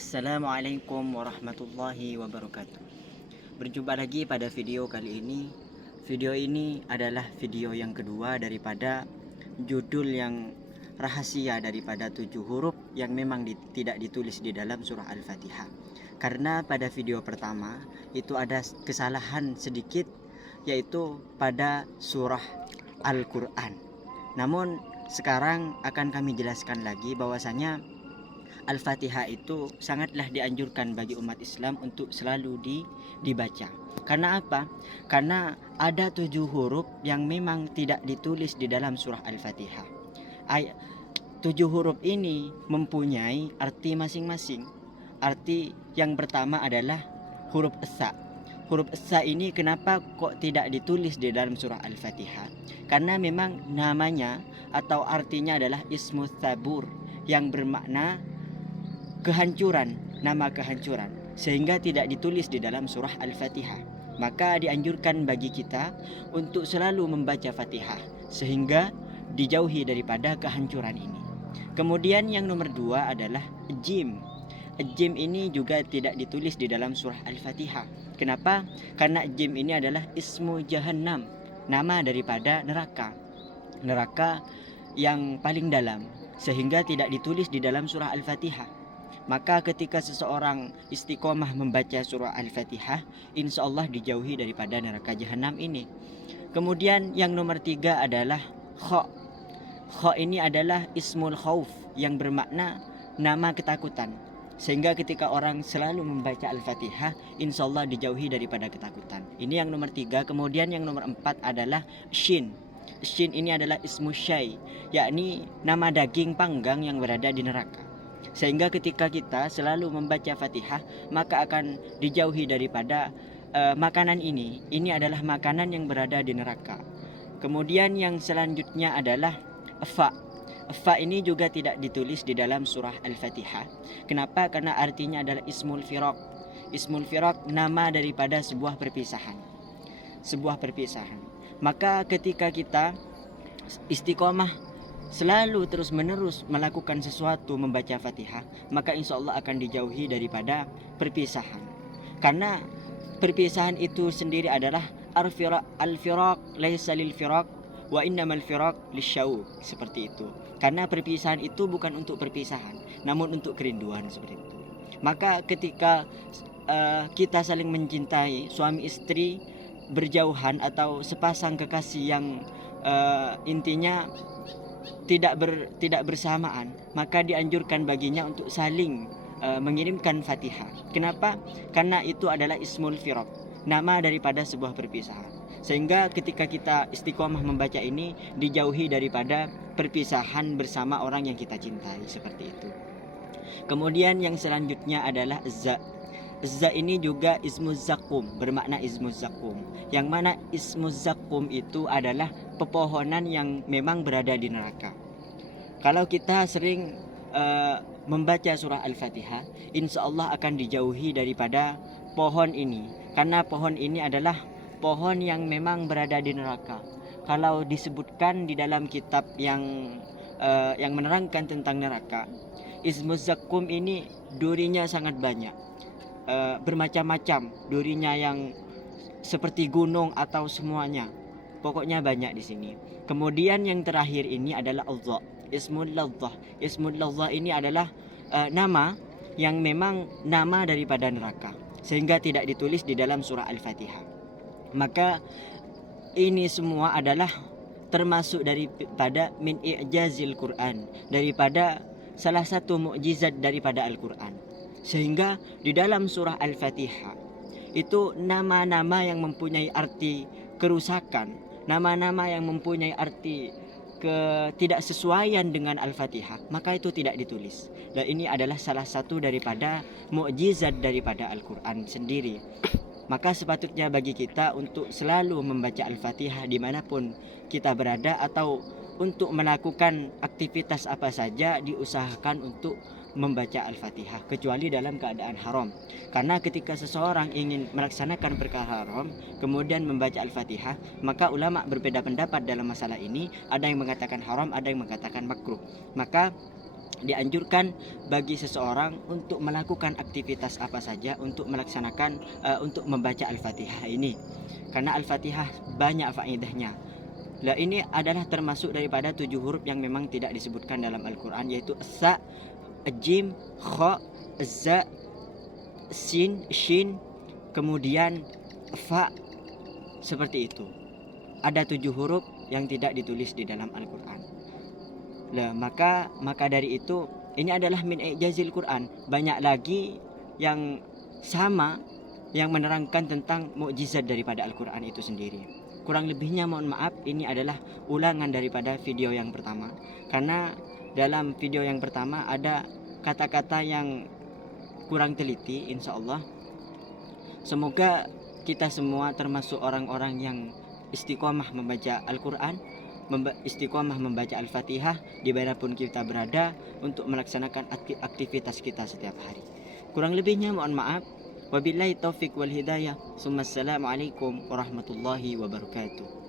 Assalamualaikum warahmatullahi wabarakatuh. Berjumpa lagi pada video kali ini. Video ini adalah video yang kedua daripada judul yang rahasia daripada 7 huruf yang memang tidak ditulis di dalam surah Al-Fatihah. Karena pada video pertama itu ada kesalahan sedikit, yaitu pada surah Al-Quran. Namun sekarang akan kami jelaskan lagi bahwasanya Al-Fatihah itu sangatlah dianjurkan bagi umat Islam untuk selalu dibaca. Karena apa? Karena ada 7 huruf yang memang tidak ditulis di dalam surah Al-Fatihah. 7 huruf ini mempunyai arti masing-masing. Arti yang pertama adalah huruf esa. Huruf esa ini kenapa kok tidak ditulis di dalam surah Al-Fatihah? Karena memang namanya atau artinya adalah ismus sabur, yang bermakna kehancuran, nama kehancuran, sehingga tidak ditulis di dalam surah Al-Fatihah. Maka dianjurkan bagi kita untuk selalu membaca Fatihah sehingga dijauhi daripada kehancuran ini. Kemudian yang nomor 2 adalah jim. Jim ini juga tidak ditulis di dalam surah Al-Fatihah. Kenapa? Karena jim ini adalah ismu jahannam, nama daripada neraka. Neraka yang paling dalam, sehingga tidak ditulis di dalam surah Al-Fatihah. Maka ketika seseorang istiqomah membaca surah Al-Fatihah, insya Allah dijauhi daripada neraka jahanam ini. Kemudian yang nomor 3 adalah kha. Kha ini adalah ismul khauf, yang bermakna nama ketakutan. Sehingga ketika orang selalu membaca Al-Fatihah, insya Allah dijauhi daripada ketakutan. Ini yang nomor 3. Kemudian yang nomor 4 adalah shin. Shin ini adalah ismu syai, yakni nama daging panggang yang berada di neraka. Sehingga ketika kita selalu membaca Fatihah, maka akan dijauhi daripada makanan ini. Ini adalah makanan yang berada di neraka. Kemudian yang selanjutnya adalah fa. Fa ini juga tidak ditulis di dalam surah Al-Fatihah. Kenapa? Karena artinya adalah ismul firaq. Ismul firaq, nama daripada sebuah perpisahan. Sebuah perpisahan. Maka ketika kita istiqomah selalu terus menerus melakukan sesuatu membaca Fatihah, maka insya Allah akan dijauhi daripada perpisahan. Karena perpisahan itu sendiri adalah al-firaq laisa lil firaq wa innamal firaq lisyauq, seperti itu. Karena perpisahan itu bukan untuk perpisahan, namun untuk kerinduan, seperti itu. Maka ketika kita saling mencintai, suami istri berjauhan atau sepasang kekasih yang intinya tidak bersamaan, maka dianjurkan baginya untuk saling mengirimkan Fatihah. Kenapa? Karena itu adalah ismul firaq, nama daripada sebuah perpisahan. Sehingga ketika kita istiqomah membaca ini, dijauhi daripada perpisahan bersama orang yang kita cintai, seperti itu. Kemudian yang selanjutnya adalah za. Za ini juga ismuz zakum, bermakna ismuz zakum, yang mana ismuz zakum itu adalah pepohonan yang memang berada di neraka. Kalau kita sering membaca surah Al-Fatihah, insya Allah akan dijauhi daripada pohon ini. Karena pohon ini adalah pohon yang memang berada di neraka. Kalau disebutkan di dalam kitab yang menerangkan tentang neraka, ismuz zakum ini durinya sangat banyak. Bermacam-macam durinya, yang seperti gunung atau semuanya, pokoknya banyak di sini. Kemudian yang terakhir ini adalah Allah, ismul ladzah. Ismul ladzah ini adalah nama yang memang nama daripada neraka, sehingga tidak ditulis di dalam surah Al-Fatihah. Maka ini semua adalah termasuk daripada min i'jazil Quran, daripada salah satu mukjizat daripada Al-Quran. Sehingga di dalam surah Al-Fatihah itu nama-nama yang mempunyai arti kerusakan, nama-nama yang mempunyai arti ketidaksesuaian dengan Al-Fatihah, maka itu tidak ditulis. Dan ini adalah salah satu daripada mukjizat daripada Al-Quran sendiri. Maka sepatutnya bagi kita untuk selalu membaca Al-Fatihah dimanapun kita berada, atau untuk melakukan aktivitas apa saja diusahakan untuk membaca Al-Fatihah, kecuali dalam keadaan haram. Karena ketika seseorang ingin melaksanakan perkara haram kemudian membaca Al-Fatihah, maka ulama berbeda pendapat dalam masalah ini. Ada yang mengatakan haram, ada yang mengatakan makruh. Maka dianjurkan bagi seseorang untuk melakukan aktivitas apa saja untuk melaksanakan untuk membaca Al-Fatihah ini, karena Al-Fatihah banyak faedahnya. Lah ini adalah termasuk daripada 7 huruf yang memang tidak disebutkan dalam Al-Quran, yaitu sa, jim, kha, za, sin, shin, kemudian fa, seperti itu. Ada 7 huruf yang tidak ditulis di dalam Al-Quran. Lah maka dari itu ini adalah min ijazil Quran. Banyak lagi yang sama yang menerangkan tentang mukjizat daripada Al-Quran itu sendiri. Kurang lebihnya mohon maaf, ini adalah ulangan daripada video yang pertama, karena dalam video yang pertama ada kata-kata yang kurang teliti. Insya Allah semoga kita semua termasuk orang-orang yang istiqomah membaca Al-Quran, istiqomah membaca Al-Fatihah dimanapun kita berada untuk melaksanakan aktivitas kita setiap hari. Kurang lebihnya mohon maaf. Wabillahi taufik wal hidayah. Assalamualaikum warahmatullahi wabarakatuh.